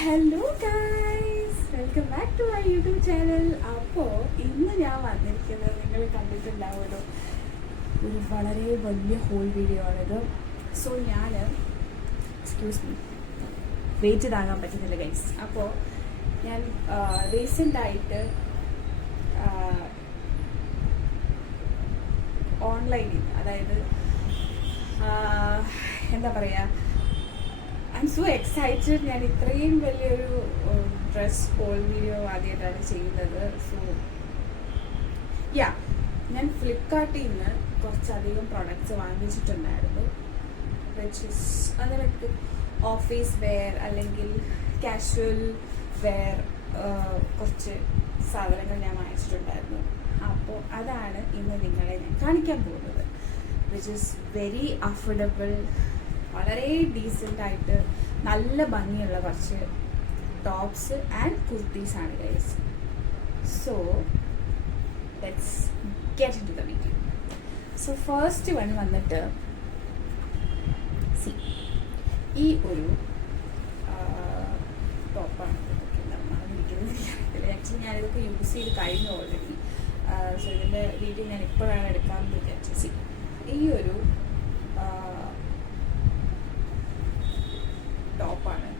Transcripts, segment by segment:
Hello guys, welcome back to my YouTube channel. അപ്പോൾ ഇന്ന് ഞാൻ വന്നിരിക്കുന്നത് നിങ്ങൾ കണ്ടിട്ടുണ്ടാവുമല്ലോ, ഒരു വളരെ വലിയ ഹോൾ വീഡിയോ ആണിത്. സോ ഞാൻ എക്സ്ക്യൂസ് മീ, വെയിറ്റ് താങ്ങാൻ പറ്റുന്നില്ല ഗൈസ്. അപ്പോൾ ഞാൻ റീസെൻ്റായിട്ട് ഓൺലൈനിൽ, അതായത് എന്താ പറയുക, ഐ എം സോ എക്സൈറ്റഡ്. ഞാൻ ഇത്രയും വലിയൊരു ഡ്രസ് ഹോൾ വീഡിയോ ആദ്യമായിട്ടാണ് ചെയ്യുന്നത്. സോ ഞാൻ ഫ്ലിപ്കാർട്ടിൽ നിന്ന് കുറച്ചധികം പ്രൊഡക്ട്സ് വാങ്ങിച്ചിട്ടുണ്ടായിരുന്നു. അത് ലൈക്ക് ഓഫീസ് വെയർ അല്ലെങ്കിൽ കാഷ്വൽ വെയർ കുറച്ച് സാധനങ്ങൾ ഞാൻ വാങ്ങിച്ചിട്ടുണ്ടായിരുന്നു. അപ്പോൾ അതാണ് ഇന്ന് നിങ്ങളെ ഞാൻ കാണിക്കാൻ പോകുന്നത്. വിച്ച് ഈസ് വെരി അഫോർഡബിൾ, വളരെ ഡീസൻ്റ് ആയിട്ട് നല്ല ഭംഗിയുള്ള കുറച്ച് ടോപ്സ് ആൻഡ് കുർത്തീസാണ് guys. So let's get into the video. So first one വന്നിട്ട് ഈ ഒരു ടോപ്പാണ്. ആക്ച്വലി ഞാനിതൊക്കെ യൂസ് ചെയ്ത് കഴിഞ്ഞു ഓൾറെഡി. സോ ഇതിൻ്റെ വീഡിയോ ഞാൻ ഇപ്പോഴാണ് എടുക്കാമെന്ന് വിചാരിച്ചത്. ഈ ഒരു ടോപ്പാണ്.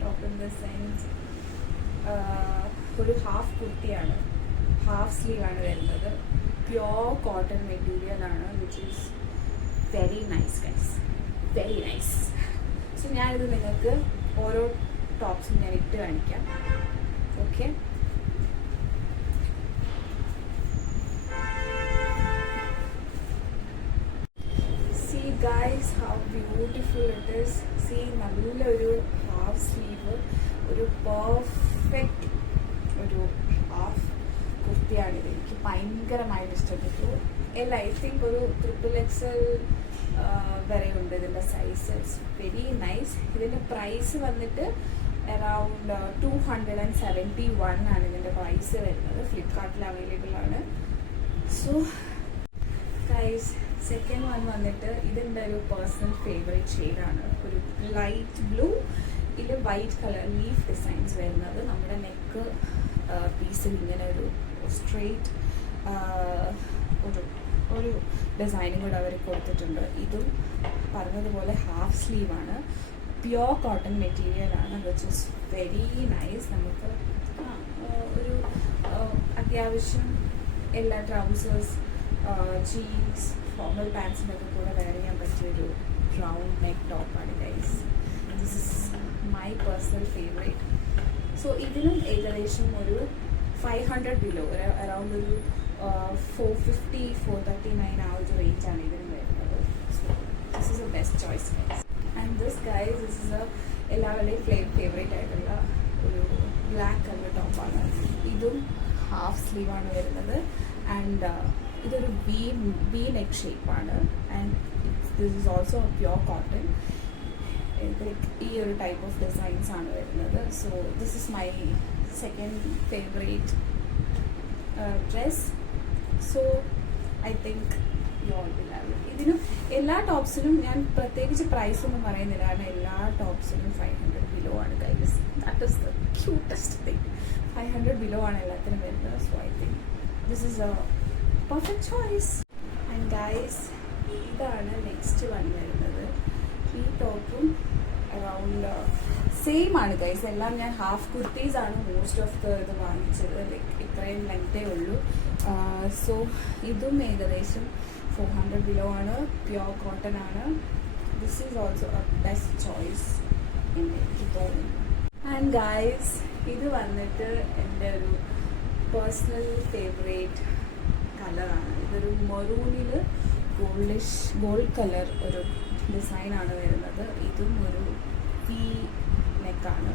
ടോപ്പ് ഇൻ ദ സെൻസ് ഒരു ഹാഫ് കുർത്തിയാണ്, ഹാഫ് സ്ലീവാണ് വരുന്നത്. പ്യോർ കോട്ടൺ മെറ്റീരിയലാണ്, which is very nice guys, very nice. So ഞാനിത് നിങ്ങൾക്ക് ഓരോ ടോപ്സും ഞാൻ ഇട്ട് കാണിക്കാം. Okay, guys, how beautiful it is. See, നല്ലൊരു ഹാഫ് സ്ലീവ്, ഒരു പെർഫെക്റ്റ് ഒരു ഹാഫ് കുർത്തിയാണിത്. എനിക്ക് ഭയങ്കരമായിട്ട് ഇഷ്ടപ്പെട്ടു. ഐ തിങ്ക് ഒരു XXL വരെ ഉണ്ട് ഇതിൻ്റെ സൈസ്. It's very nice. ഇതിൻ്റെ പ്രൈസ് വന്നിട്ട് അറൗണ്ട് 271 ആണ് ഇതിൻ്റെ പ്രൈസ് വരുന്നത്. ഫ്ലിപ്കാർട്ടിൽ അവൈലബിൾ ആണ്. സോ ഗൈസ്, സെക്കൻഡ് വൺ വന്നിട്ട് ഇതിൻ്റെ ഒരു പേഴ്സണൽ ഫേവറേറ്റ് ഷെയ്ഡാണ്. ഒരു ലൈറ്റ് ബ്ലൂ, ഇതിൽ വൈറ്റ് കളർ ലീഫ് ഡിസൈൻസ് വരുന്നത്. നമ്മുടെ നെക്ക് പീസിൽ ഇങ്ങനെ ഒരു സ്ട്രെയിറ്റ് ഒരു ഡിസൈനും കൂടെ അവർ കൊടുത്തിട്ടുണ്ട്. ഇതും പറഞ്ഞതുപോലെ ഹാഫ് സ്ലീവാണ്, പ്യോർ കോട്ടൺ മെറ്റീരിയലാണ്, വിച്ച് ഇസ് വെരി നൈസ്. നമുക്ക് ഒരു അത്യാവശ്യം എല്ലാ ട്രൗസേഴ്സ്, ജീൻസ്, ഫോർമൽ പാൻസിൻ്റെ ഒക്കെ കൂടെ വെയർ ചെയ്യാൻ പറ്റിയൊരു റൗണ്ട് നെക്ക് ടോപ്പാണ് guys. This is my personal favourite. So ഇതിനും ഏകദേശം ഒരു 500 ബിലോ, അറൗണ്ട് ഒരു 450-439 ആ ഒരു റേറ്റാണ് ഇതിന് വരുന്നത്. So this is A best choice guys. And this guys, this is എല്ലാവരുടെയും ഫേവറേറ്റ് ആയിട്ടുള്ള ഒരു ബ്ലാക്ക് കളർ ടോപ്പാണ്. ഇതും ഹാഫ് സ്ലീവാണ് വരുന്നത്. ആൻഡ് ഇതൊരു വി നെക്ക് ഷേപ്പാണ്. And this is also pure cotton. ഈ ഒരു ടൈപ്പ് ഓഫ് ഡിസൈൻസ് ആണ് വരുന്നത്. So this is my second favourite dress. So I think you all will love it. ഇതിനും എല്ലാ ടോപ്സിനും ഞാൻ പ്രത്യേകിച്ച് പ്രൈസ് ഒന്നും പറയുന്നില്ല, കാരണം എല്ലാ ടോപ്സിനും 500 ബിലോ ആണ് guys. That is the cutest thing. 500 below ആണ് എല്ലാത്തിനും വരുന്നത്. So I think this is A perfect choice. And guys, ഇതാണ് നെക്സ്റ്റ് വൺ വരുന്നത്. ഈ ടോപ്പും അറൗണ്ട് സെയിം ആണ് ഗൈസ്. എല്ലാം ഞാൻ ഹാഫ് കുർത്തീസ് ആണ് മോസ്റ്റ് ഓഫ് ഇത് വാങ്ങിച്ചത്. ലൈക്ക് ഇത്രയും ലെങ്തേ ഉള്ളൂ. സോ ഇതും ഏകദേശം 400 ബിലോ ആണ്, പ്യോർ കോട്ടൺ ആണ്. This is also A best choice എനിക്ക് തോന്നുന്നു. ആൻഡ് ഗൈസ്, ഇത് വന്നിട്ട് എൻ്റെ ഒരു പേഴ്സണൽ ഫേവറേറ്റ് കളറാണ്. ഇതൊരു മെറൂണിൽ ഗോൾഡ് കളർ ഒരു ഡിസൈനാണ് വരുന്നത്. ഇതും ഒരു വി നെക്കാണ്,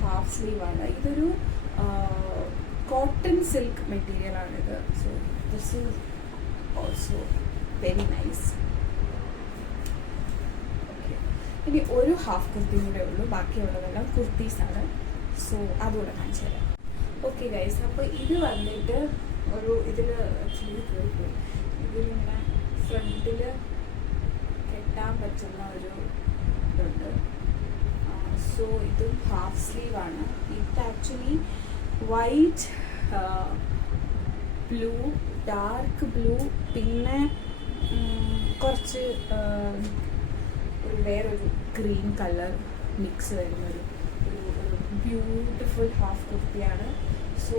ഹാഫ് സ്ലീവാണ്. ഇതൊരു കോട്ടൺ സിൽക്ക് മെറ്റീരിയലാണിത്. So this is also very nice. Okay, ഇനി ഒരു ഹാഫ് കുർത്തിയും കൂടെ ഉള്ളൂ, ബാക്കിയുള്ളതെല്ലാം കുർത്തീസാണ്. സോ അതുകൂടെ കാണിച്ചു തരാം. ഓക്കെ ഗൈസ്, അപ്പോൾ ഇത് വന്നിട്ട് ഒരു ഇതിൽ ആക്ച്വലി കയറിപ്പോയി. ഇതിലിങ്ങനെ ഫ്രണ്ടിൽ കെട്ടാൻ പറ്റുന്ന ഒരു ഇതുണ്ട്. സോ സോ ഇതും ഹാഫ് സ്ലീവ് ആണ്. ഇത് actually white, blue, dark blue, പിന്നെ കുറച്ച് ഒരു വേറൊരു ഗ്രീൻ കളർ മിക്സ് വരുന്നൊരു ഒരു ബ്യൂട്ടിഫുൾ ഹാഫ് കുർത്തിയാണ്. സോ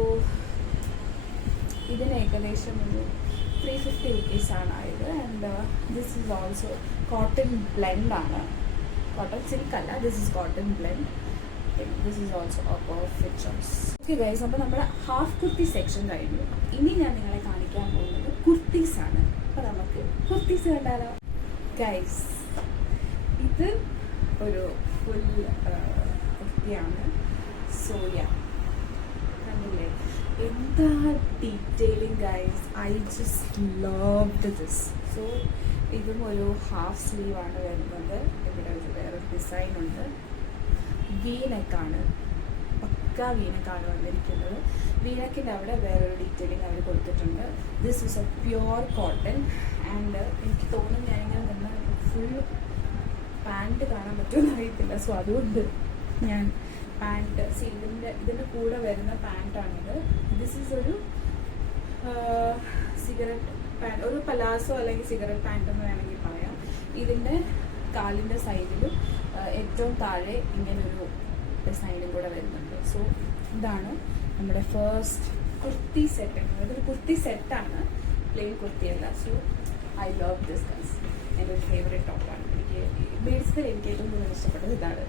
ഇതിന് ഏകദേശം ഒരു 350 റുപ്പീസാണ് ആയത്. And this is also cotton blend ആണ്, കോട്ടൺ സിൽക്ക് അല്ല, this is cotton blend. This is also A perfect choice. Okay guys, അപ്പോൾ നമ്മുടെ ഹാഫ് കുർത്തി സെക്ഷൻ കഴിഞ്ഞു. ഇനി ഞാൻ നിങ്ങളെ കാണിക്കാൻ പോകുന്നത് കുർത്തീസാണ്. അപ്പോൾ നമുക്ക് കുർത്തീസ് കണ്ടാലോ ഗൈസ്. ഇത് ഒരു ഫുൾ കുർത്തിയാണ്. സോ യാ, കണ്ടില്ലേ എന്താ detailing guys, I just loved this. So ഇതും ഒരു ഹാഫ് സ്ലീവ് ആണ് വരുന്നത്. ഇവിടെ ഒരു വേറൊരു ഡിസൈൻ ഉണ്ട്. വീനക്കാണ്, പക്ക വീനക്കാണ് വന്നിരിക്കുന്നത്. വീനക്കിൻ്റെ അവിടെ വേറൊരു ഡീറ്റെയിലിംഗ് അവർ കൊടുത്തിട്ടുണ്ട്. This is A pure cotton. And എനിക്ക് തോന്നുന്നു ഞാനിങ്ങനെ നിന്ന് ഫുൾ പാൻറ്റ് കാണാൻ പറ്റുമെന്ന് അറിയത്തില്ല. സോ അതുകൊണ്ട് ഞാൻ പാൻറ്റ് ഇതിൻ്റെ കൂടെ വരുന്ന പാൻറ്റാണിത്. ദിസ് ഈസ് ഒരു സിഗരറ്റ് പാൻറ്റ്, ഒരു പലാസോ അല്ലെങ്കിൽ സിഗരറ്റ് പാൻറ്റ് എന്ന് വേണമെങ്കിൽ പറയാം. ഇതിൻ്റെ കാലിൻ്റെ സൈഡിലും ഏറ്റവും താഴെ ഇങ്ങനൊരു ഡിസൈനും കൂടെ വരുന്നുണ്ട്. സോ ഇതാണ് നമ്മുടെ ഫസ്റ്റ് കുർത്തി സെറ്റ് എന്നത്. ഇതൊരു കുർത്തി സെറ്റാണ്, പ്ലെയിൻ കുർത്തിയല്ല. So I love this guys. എൻ്റെ ഒരു ഫേവറേറ്റ് ടോപ്പാണ്. എനിക്ക് ബേസിക്കലി എനിക്ക് ഏറ്റവും കൂടുതൽ ഇഷ്ടപ്പെട്ടത് ഇതാണ്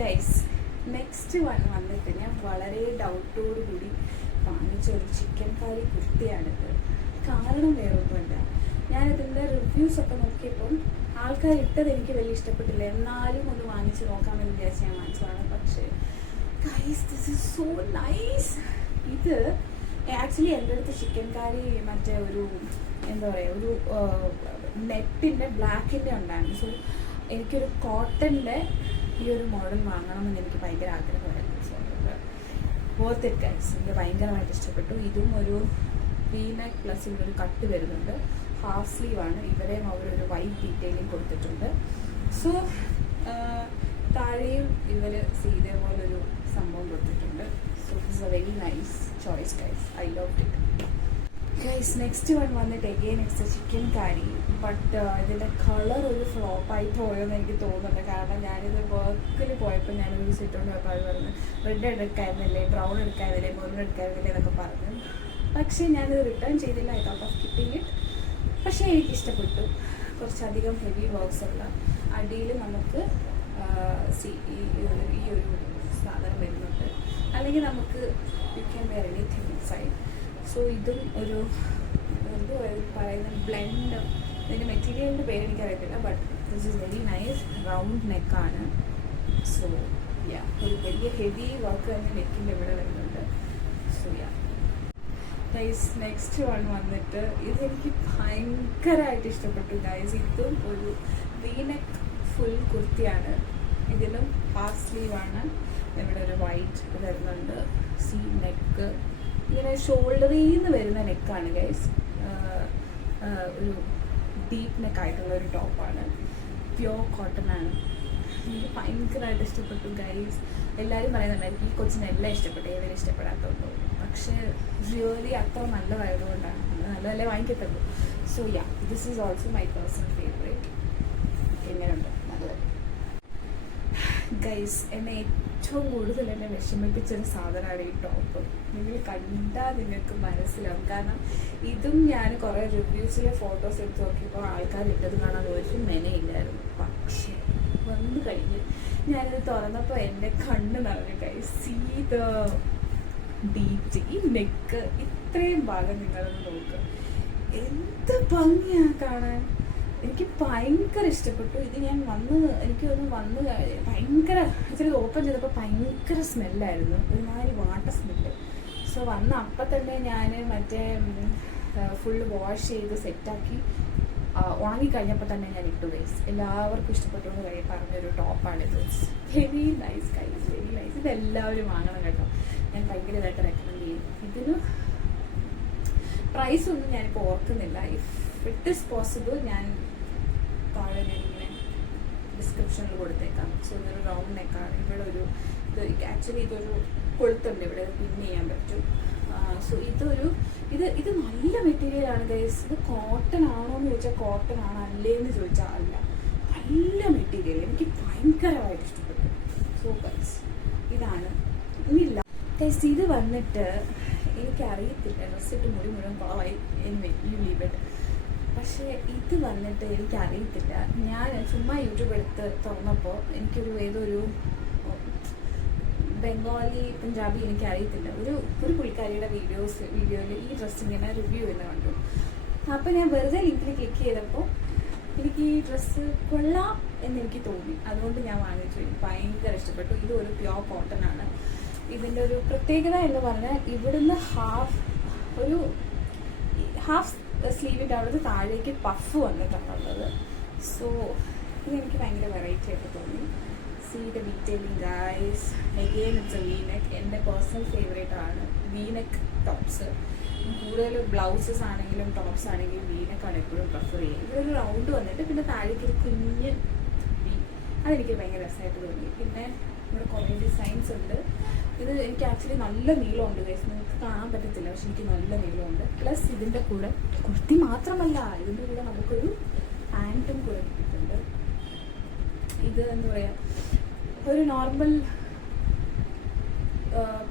ഗൈസ്. നെക്സ്റ്റ് വന്നിട്ട് ഞാൻ വളരെ ഡൗട്ടോടു കൂടി വാങ്ങിച്ച ഒരു ചിക്കൻ കറി കുർത്തിയാണിത്. കാരണം വേറൊന്നുമല്ല, ഞാനിതിൻ്റെ റിവ്യൂസൊക്കെ നോക്കിയപ്പം ആൾക്കാർ ഇട്ടത് എനിക്ക് വലിയ ഇഷ്ടപ്പെട്ടില്ല. എന്നാലും ഒന്ന് വാങ്ങിച്ച് നോക്കാമെന്ന് വിചാരിച്ച് ഞാൻ വാങ്ങിച്ചതാണ്. പക്ഷേ guys, this is so nice. ഇത് ആക്ച്വലി എൻ്റെ അടുത്ത് ചിക്കൻ കറി മറ്റേ ഒരു എന്താ പറയുക, ഒരു നെറ്റിൻ്റെ ബ്ലാക്കിൻ്റെ ഉണ്ടായിരുന്നു. സോ എനിക്കൊരു കോട്ടൻ്റെ ഈ ഒരു മോഡൽ വാങ്ങണമെന്ന് എനിക്ക് ഭയങ്കര ആഗ്രഹമായിരുന്നു. സോ വർത്ത് ഇറ്റ് ഗൈസ്, എനിക്ക് ഭയങ്കരമായിട്ട് ഇഷ്ടപ്പെട്ടു. ഇതും ഒരു V-neck പ്ലസ് ഇവിടൊരു കട്ട് വരുന്നുണ്ട്. ഹാഫ് സ്ലീവ് ആണ്. ഇവിടെയും അവരൊരു വൈറ്റ് ഡീറ്റെയിലിംഗ് കൊടുത്തിട്ടുണ്ട്. സോ താഴെയും ഇവർ ഇതേപോലൊരു സംഭവം കൊടുത്തിട്ടുണ്ട്. So it's a very nice choice guys. I love it guys. Next വന്നിട്ട് again next chicken curry. But ഇതിൻ്റെ കളർ ഒരു ഫ്ലോപ്പായി പോയോന്ന് എനിക്ക് തോന്നുന്നുണ്ട്. കാരണം ഞാനിത് വർക്കിൽ പോയപ്പോൾ ഞാനൊരു സിറ്റോണ്ട് പോയപ്പോൾ അത് പറഞ്ഞു റെഡ് എടുക്കായിരുന്നില്ലേ, ബ്രൗൺ എടുക്കായിരുന്നില്ലേ, മെറൂൺ എടുക്കായിരുന്നില്ലേ എന്നൊക്കെ പറഞ്ഞു. പക്ഷേ ഞാനിത് റിട്ടേൺ ചെയ്തില്ല. I thought of keeping it. പക്ഷേ എനിക്ക് ഇഷ്ടപ്പെട്ടു. കുറച്ചധികം ഹെവി വർക്ക്സ് ഉള്ള അടിയിൽ നമുക്ക് ഈ ഒരു സാധനം വരുന്നുണ്ട്. അല്ലെങ്കിൽ നമുക്ക് you can wear anything inside. So ഇതും ഒരു എന്ത് പറയുന്ന ബ്ലെൻഡ്, ഇതിൻ്റെ മെറ്റീരിയലിൻ്റെ പേര് എനിക്കറിയത്തില്ല. But this is very nice. Round നെക്കാണ്. സോ യാ, ഒരു വലിയ ഹെവി വർക്ക് തന്നെ നെക്കിൻ്റെ ഇവിടെ വരുന്നുണ്ട്. സോ യാ ഗൈസ്, നെക്സ്റ്റ് വന്നിട്ട് ഇതെനിക്ക് ഭയങ്കരമായിട്ട് ഇഷ്ടപ്പെട്ടു ഗൈസ്. ഇതും ഒരു V-neck ഫുൾ കുർത്തിയാണ്. ഇതിലും ഹാഫ് സ്ലീവാണ്. ഇവിടെ ഒരു വൈറ്റ് വരുന്നുണ്ട്. നെക്ക് ഇങ്ങനെ ഷോൾഡറിൽ നിന്ന് വരുന്ന നെക്കാണ് ഗൈസ്. ഒരു ഡീപ്പ് നെക്കായിട്ടുള്ള ഒരു ടോപ്പാണ്. പ്യോർ കോട്ടൺ ആണ്. എനിക്ക് ഭയങ്കരമായിട്ട് ഇഷ്ടപ്പെട്ടു ഗൈസ്. എല്ലാവരും പറയുന്നുണ്ടായിരിക്കും ഈ കൊച്ചിനെല്ലാം ഇഷ്ടപ്പെട്ടു, ഏവരും ഇഷ്ടപ്പെടാത്തതുകൊണ്ട്. പക്ഷേ റിയലി അത്ര നല്ലതായതുകൊണ്ടാണ്. നല്ലതല്ലേ വാങ്ങിക്കത്തുള്ളൂ. So yeah, this is also my personal favourite. എങ്ങനെയുണ്ട്? നല്ലത് ഗൈസ്. എന്നെ ഏറ്റവും കൂടുതൽ എന്നെ വിഷമിപ്പിച്ചൊരു സാധനമാണ് ഈ ടോപ്പ്. നിങ്ങൾ കണ്ടാൽ നിങ്ങൾക്ക് മനസ്സിലാവും. കാരണം ഇതും ഞാൻ കുറേ റിവ്യൂസിലെ ഫോട്ടോസ് എടുത്ത് നോക്കിയപ്പോൾ ആൾക്കാർ ഇട്ടത് കാണാൻ ഒരു മെനയില്ലായിരുന്നു. പക്ഷേ വന്നു കഴിഞ്ഞ് ഞാനിത് തുറന്നപ്പോൾ എൻ്റെ കണ്ണ് നിറഞ്ഞു ഗൈസ്. സീ ദ ഡീറ്റ്, ഈ നെക്ക് ഇത്രയും ഭാഗം നിങ്ങളൊന്ന് നോക്കുക. എന്ത് ഭംഗിയാണ് കാണാൻ. എനിക്ക് ഭയങ്കര ഇഷ്ടപ്പെട്ടു. ഇത് ഞാൻ എനിക്ക് വന്ന് ഭയങ്കര ഇച്ചിരി ഓപ്പൺ ചെയ്തപ്പോൾ ഭയങ്കര സ്മെല്ലായിരുന്നു, ഒരുമാതിരി വാട്ടർ സ്മെല്ല്. സോ വന്ന അപ്പം തന്നെ ഞാൻ മറ്റേ ഫുള്ള് വാഷ് ചെയ്ത് സെറ്റാക്കി ഉണങ്ങിക്കഴിഞ്ഞപ്പോൾ തന്നെ ഞാൻ ഇട്ടു ഗൈസ്. എല്ലാവർക്കും ഇഷ്ടപ്പെട്ടുകൊണ്ട് പറഞ്ഞൊരു ടോപ്പാണിത്. Very nice guys, very nice. ഇതെല്ലാവരും വാങ്ങണം കേട്ടോ. ഞാൻ ഭയങ്കരമായിട്ട് റെക്കമെൻഡ് ചെയ്യും. ഇതിന് പ്രൈസൊന്നും ഞാനിപ്പോൾ ഓർക്കുന്നില്ല. ഇഫ് ഇറ്റ് ഈസ് പോസിബിൾ ഞാൻ താഴെ ഞാനിങ്ങനെ ഡിസ്ക്രിപ്ഷനിൽ കൊടുത്തേക്കാം. സോ ഇതൊരു റൗണ്ട് നെക്കാണ്. ഇവിടെ ഒരു ആക്ച്വലി ഇതൊരു കൊളുത്തുണ്ട്, ഇവിടെ പിൻ ചെയ്യാൻ പറ്റും. സോ ഇത് നല്ല മെറ്റീരിയലാണ് ഗൈസ്. ഇത് കോട്ടൺ ആണോ എന്ന് ചോദിച്ചാൽ കോട്ടൺ ആണ്, അല്ലേന്ന് ചോദിച്ചാൽ അല്ല. നല്ല മെറ്റീരിയൽ, എനിക്ക് ഭയങ്കരമായിട്ട് ഇഷ്ടപ്പെട്ടു. സോ ഗൈസ് ഇതാണ്. ഇനിയില്ല ഗൈസ്, ഇത് വന്നിട്ട് എനിക്കറിയത്തില്ല, ഡ്രസ്സിട്ട് മുഴുവൻ കുളമായി, യു ലീവ് ഇറ്റ്. പക്ഷേ ഇത് വന്നിട്ട് എനിക്കറിയത്തില്ല. ഞാൻ ചുമ്മാ യൂട്യൂബ് എടുത്ത് തുറന്നപ്പോൾ എനിക്കൊരു ഏതൊരു ബംഗാളി പഞ്ചാബി എനിക്കറിയത്തില്ല, ഒരു പുള്ളിക്കാരിയുടെ വീഡിയോയിൽ ഈ ഡ്രസ്സ് ഇങ്ങനെ റിവ്യൂ ചെയ്യുന്ന കണ്ടു. അപ്പോൾ ഞാൻ വെറുതെ ലിങ്കിൽ ക്ലിക്ക് ചെയ്തപ്പോൾ എനിക്ക് ഈ ഡ്രസ്സ് കൊള്ളാം എന്നെനിക്ക് തോന്നി. അതുകൊണ്ട് ഞാൻ വാങ്ങിച്ചു. എനിക്ക് ഭയങ്കര ഇഷ്ടപ്പെട്ടു. ഇത് ഒരു പ്യോർ കോട്ടൺ ആണ്. ഇതിൻ്റെ ഒരു പ്രത്യേകത എന്ന് പറഞ്ഞാൽ ഇവിടുന്ന് ഹാഫ് സ്ലീവിൻ്റെ അവിടുത്തെ താഴേക്ക് പഫ് വന്നിട്ടാണുള്ളത്. സോ ഇതെനിക്ക് ഭയങ്കര വെറൈറ്റി ആയിട്ട് തോന്നി. See the detailing guys. Again it's a v-neck. എൻ്റെ പേഴ്സണൽ ഫേവറേറ്റ് ആണ് v-neck ടോപ്സ്. കൂടുതൽ ബ്ലൗസസ് ആണെങ്കിലും ടോപ്സ് ആണെങ്കിലും v-neck ആണ് എപ്പോഴും പ്രിഫർ ചെയ്യുക. ഇവിടെ ഒരു റൗണ്ട് വന്നിട്ട് പിന്നെ താഴേക്ക് ഒരു കുഞ്ഞ് വി, അതെനിക്ക് ഭയങ്കര രസമായിട്ട് തോന്നി. പിന്നെ ഇവിടെ കുറേ ഡിസൈൻസ് ഉണ്ട്. ഇത് എനിക്ക് ആക്ച്വലി നല്ല നീളമുണ്ട് ഗൈസ്, നിങ്ങൾക്ക് കാണാൻ പറ്റത്തില്ല, പക്ഷെ എനിക്ക് നല്ല നീളമുണ്ട്. പ്ലസ് ഇതിൻ്റെ കൂടെ കുർത്തി മാത്രമല്ല, ഇതിൻ്റെ കൂടെ നമുക്കൊരു പാൻറ്റും കൂടെ കിട്ടിയിട്ടുണ്ട്. ഇത് എന്താ പറയുക, ഒരു normal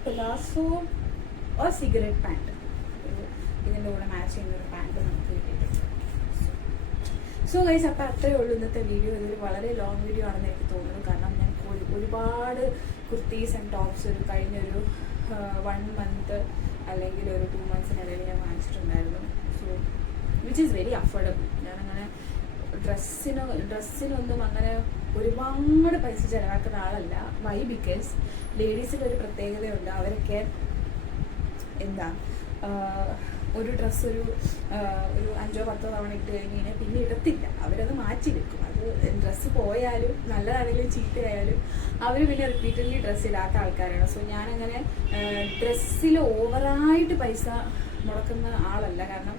palazzo or cigarette pant, ഇതിൻ്റെ കൂടെ മാച്ച് ചെയ്യുന്ന ഒരു പാൻറ്റ് നമുക്ക് കിട്ടിയിട്ടുണ്ട്. സോ ഗൈസ്, അപ്പോൾ അത്രയേ ഉള്ളൂ ഇന്നത്തെ വീഡിയോ. ഇതൊരു വളരെ ലോങ് വീഡിയോ ആണെന്ന് എനിക്ക് തോന്നുന്നു. കാരണം ഞാൻ ഒരുപാട് കുർത്തീസ് ആൻഡ് ടോപ്സ് ഒരു കഴിഞ്ഞൊരു 1 month അല്ലെങ്കിൽ ഒരു 2 monthsiനിടയിൽ ഞാൻ വാങ്ങിച്ചിട്ടുണ്ടായിരുന്നു. So which is very affordable. ഞാനങ്ങനെ ഡ്രസ്സിനൊന്നും അങ്ങനെ ഒരുപാട് പൈസ ചിലവാക്കുന്ന ആളല്ല. വൈ? ബിക്കോസ് ലേഡീസിലൊരു പ്രത്യേകതയുണ്ട്. അവരൊക്കെ എന്താ ഒരു ഡ്രസ്സ് ഒരു 5-10 തവണ ഇട്ട് കഴിഞ്ഞാൽ പിന്നെ ഇടത്തില്ല, അവരത് മാറ്റി വെക്കും. അത് ഡ്രസ്സ് പോയാലും നല്ലതാണെങ്കിലും ചീത്തയായാലും അവർ പിന്നെ റിപ്പീറ്റഡ്ലി ഡ്രസ്സ് ഇടാത്ത ആൾക്കാരാണ്. സോ ഞാനങ്ങനെ ഡ്രസ്സിൽ ഓവറായിട്ട് പൈസ മുടക്കുന്ന ആളല്ല. കാരണം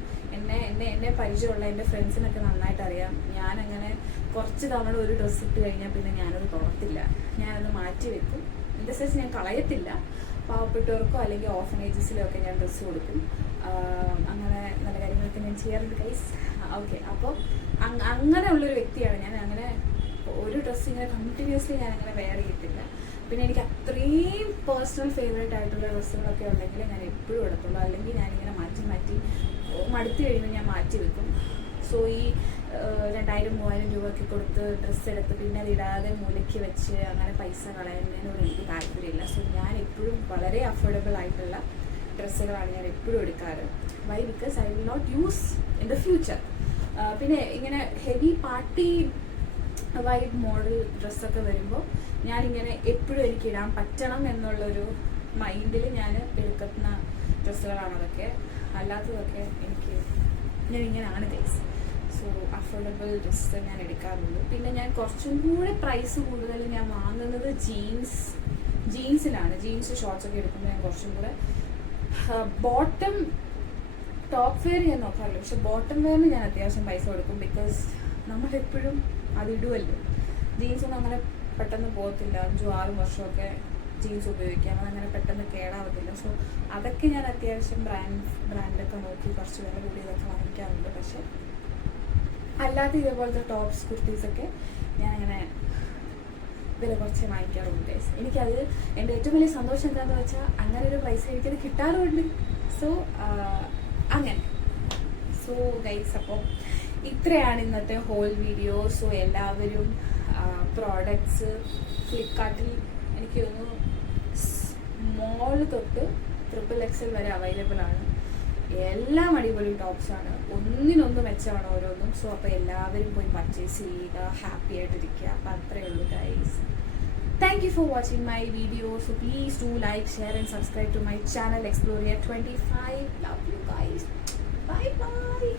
എന്നെ പരിചയമുള്ള എൻ്റെ ഫ്രണ്ട്സിനൊക്കെ നന്നായിട്ട് അറിയാം. ഞാനങ്ങനെ കുറച്ച് തവണ ഒരു ഡ്രസ്സ് ഇട്ട് കഴിഞ്ഞാൽ പിന്നെ ഞാനത് തുറത്തില്ല, ഞാനത് മാറ്റി വെക്കും. എൻ്റെ സെൻസ് ഞാൻ കളയത്തില്ല. പാവപ്പെട്ടവർക്കോ അല്ലെങ്കിൽ ഓർഫനേജസിലോ ഒക്കെ ഞാൻ ഡ്രസ്സ് കൊടുക്കും. അങ്ങനെ നല്ല കാര്യങ്ങളൊക്കെ ഞാൻ ചെയ്യാറുണ്ട് ഗൈസ്. ഓക്കെ, അപ്പോൾ അങ്ങനെയുള്ളൊരു വ്യക്തിയാണ് ഞാൻ. അങ്ങനെ ഒരു ഡ്രസ്സ് ഇങ്ങനെ കണ്ടിന്യൂസ്ലി ഞാൻ അങ്ങനെ വെയർ ചെയ്യത്തില്ല. പിന്നെ എനിക്ക് അത്രയും പേഴ്സണൽ ഫേവറേറ്റ് ആയിട്ടുള്ള ഡ്രസ്സുകളൊക്കെ ഉണ്ടെങ്കിൽ ഞാൻ എപ്പോഴും എടുത്തുള്ളൂ. അല്ലെങ്കിൽ ഞാനിങ്ങനെ മാറ്റി മടുത്ത് കഴിയുമ്പോൾ ഞാൻ മാറ്റി വെക്കും. സോ ഈ 2000-3000 രൂപയ്ക്ക് കൊടുത്ത് ഡ്രസ്സ് എടുത്ത് പിന്നെ അത് ഇടാതെ മൂലയ്ക്ക് വെച്ച് അങ്ങനെ പൈസ കളയുന്നതിനോട് എനിക്ക് താല്പര്യമില്ല. സോ ഞാൻ എപ്പോഴും വളരെ അഫോർഡബിൾ ആയിട്ടുള്ള ഡ്രസ്സുകളാണ് ഞാൻ എപ്പോഴും എടുക്കാറ്. Why? Because I will not use in the future. പിന്നെ ഇങ്ങനെ ഹെവി പാർട്ടി വൈഡ് മോഡൽ ഡ്രസ്സൊക്കെ വരുമ്പോൾ ഞാനിങ്ങനെ എപ്പോഴും എനിക്ക് ഇടാൻ പറ്റണം എന്നുള്ളൊരു മൈൻഡിൽ ഞാൻ എടുക്കുന്ന ഡ്രസ്സുകളാണ് അതൊക്കെ. അല്ലാത്തതൊക്കെ ഞാൻ ഇങ്ങനെയാണ് ഗൈസ്. സോ അഫോർഡബിൾ ഡ്രസ്സ് ഞാൻ എടുക്കാറുള്ളൂ. പിന്നെ ഞാൻ കുറച്ചും കൂടെ പ്രൈസ് കൂടുതൽ ഞാൻ വാങ്ങുന്നത് ജീൻസിലാണ്. ജീൻസ് ഷോർട്സ് ഒക്കെ എടുക്കുമ്പോൾ ഞാൻ കുറച്ചും കൂടെ ടോപ്പ് വെയർ ഞാൻ നോക്കാറില്ല, പക്ഷെ ബോട്ടം വെയറിന് ഞാൻ അത്യാവശ്യം പൈസ കൊടുക്കും. ബിക്കോസ് നമ്മളെപ്പോഴും അതിടുമല്ലോ. ജീൻസൊന്നും അങ്ങനെ പെട്ടെന്ന് പോകത്തില്ല. 5-6 വർഷമൊക്കെ ജീൻസ് ഉപയോഗിക്കാം, അതങ്ങനെ പെട്ടെന്ന് കേടാവത്തില്ല. സോ അതൊക്കെ ഞാൻ അത്യാവശ്യം ബ്രാൻഡൊക്കെ നോക്കി കുറച്ച് വില കൂടിയതൊക്കെ വാങ്ങിക്കാറുണ്ട്. പക്ഷെ അല്ലാതെ ഇതേപോലത്തെ ടോപ്സ് കുർത്തീസൊക്കെ ഞാൻ അങ്ങനെ വില കുറച്ചേ വാങ്ങിക്കാറുണ്ട്. എനിക്കത് എൻ്റെ ഏറ്റവും വലിയ സന്തോഷം എന്താണെന്ന് വെച്ചാൽ അങ്ങനെ ഒരു പൈസ എനിക്കത് കിട്ടാറുമുണ്ട്. സോ അങ്ങനെ. സോ ഗൈസ്, അപ്പോൾ ഇത്രയാണ് ഇന്നത്തെ ഹോൾ വീഡിയോ. സോ എല്ലാവരും പ്രോഡക്ട്സ് ഫ്ലിപ്കാർട്ടിൽ എനിക്ക് തോന്നുന്നു സ്മോൾ തൊട്ട് XXL വരെ അവൈലബിൾ ആണ്. എല്ലാം അടിപൊളി ടോപ്സാണ്, ഒന്നിനൊന്ന് മെച്ചമാണ് ഓരോന്നും. സോ അപ്പോൾ എല്ലാവരും പോയി പർച്ചേസ് ചെയ്യുക, ഹാപ്പി ആയിട്ടിരിക്കുക. അപ്പോൾ അത്രയേ ഉള്ളൂ guys. Thank you for watching my video. So please do like, share and subscribe to my channel Exploria 25. Love you guys. Bye bye.